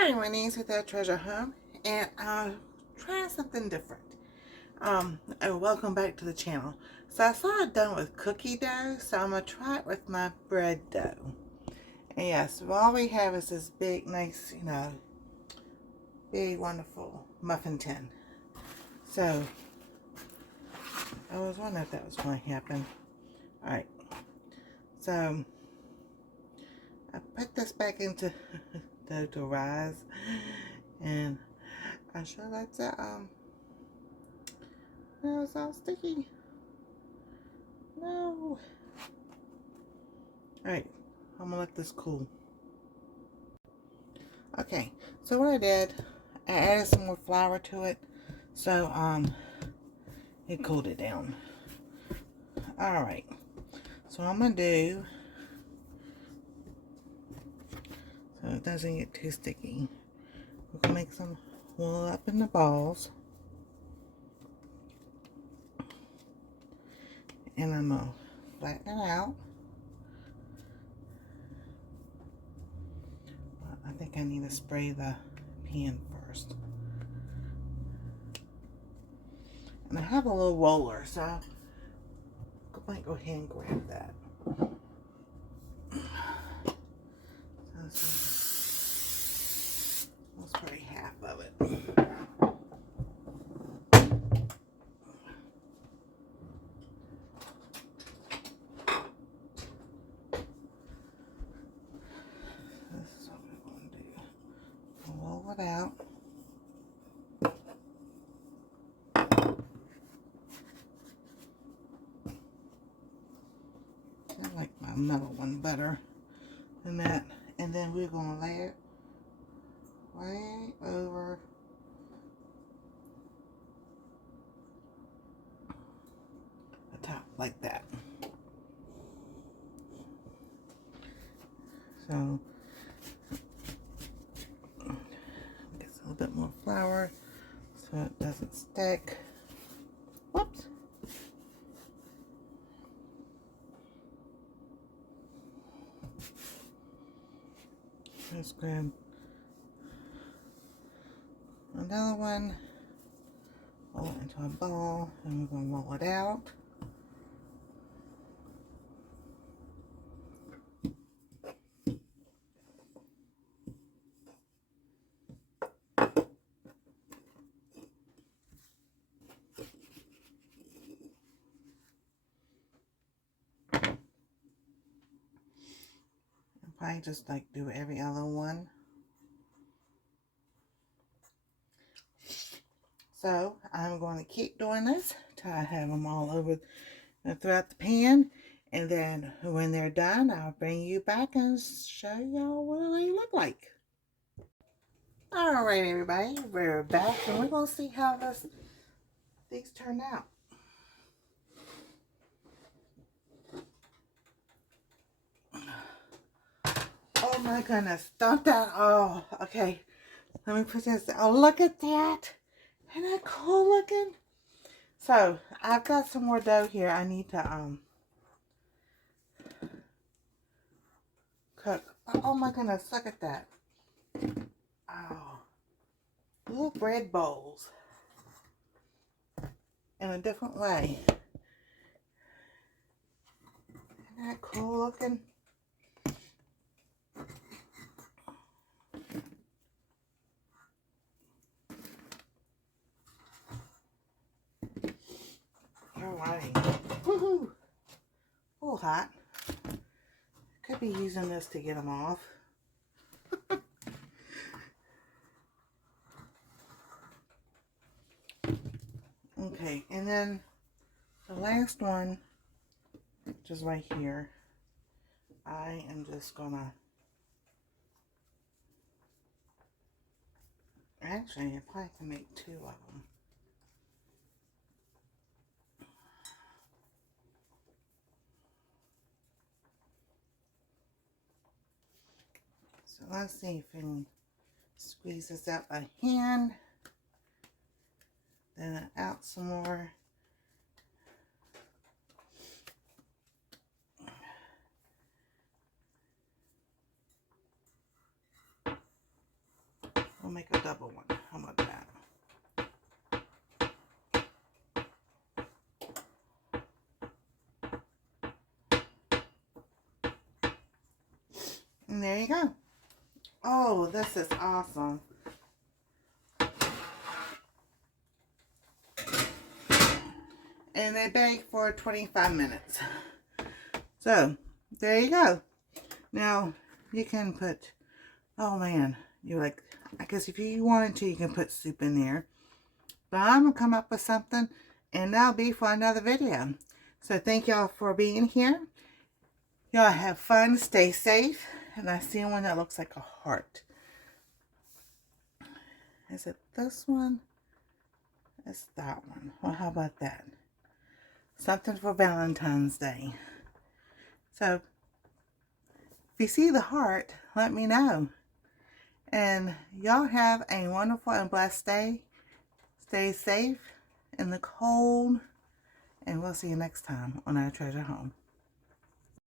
Hi, my name's with that treasure home, and I'm trying something different. And welcome back to the channel. So I saw it done with cookie dough, so I'm gonna try it with my bread dough. And yes, all we have is this big, nice, big, wonderful muffin tin. So I was wondering if that was going to happen. All right. So I put this back into dough to rise, and I sure like that. No, it's all sticky. No. Alright, I'm gonna let this cool. Okay, so what I did, I added some more flour to it, so it cooled it down. Alright, so I'm gonna do, so it doesn't get too sticky, we're gonna make some roll up in the balls, and I'm gonna flatten it out. I think I need to spray the pan first. And I have a little roller, so I might go ahead and grab that. That's probably half of it. This is what we're going to do. Roll it out. I like my metal one better than that. And then we're going to lay it right over the top like that. So get a little bit more flour so it doesn't stick. Whoops. Let's grab another one, roll it into a ball, and we're going to roll it out. Probably just like do every other one. So I'm going to keep doing this till I have them all over throughout the pan, and then when they're done, I'll bring you back and show y'all what they look like. All right, everybody, we're back, and we're going to see how these turn out. Oh my goodness, don't that, oh, okay, let me put this, oh, look at that, isn't that cool looking? So, I've got some more dough here I need to, cook. Oh my goodness, look at that. Oh, little bread bowls in a different way. Isn't that cool looking? Alrighty. Woohoo! A little hot. Could be using this to get them off. Okay, and then the last one, just right here, I am just gonna, actually I probably can make two of them. So let's see if we can squeeze this out by hand, then out some more. We'll make a double one. How about that? And there you go. Oh, this is awesome. And they bake for 25 minutes. So, there you go. Now, you can put, oh man, you're like, I guess if you wanted to, you can put soup in there. But I'm going to come up with something, and that'll be for another video. So, thank y'all for being here. Y'all have fun, stay safe. And I see one that looks like a heart. Is it this one? It's that one. Well, how about that? Something for Valentine's Day. So, if you see the heart, let me know. And y'all have a wonderful and blessed day. Stay safe in the cold. And we'll see you next time on our treasure home.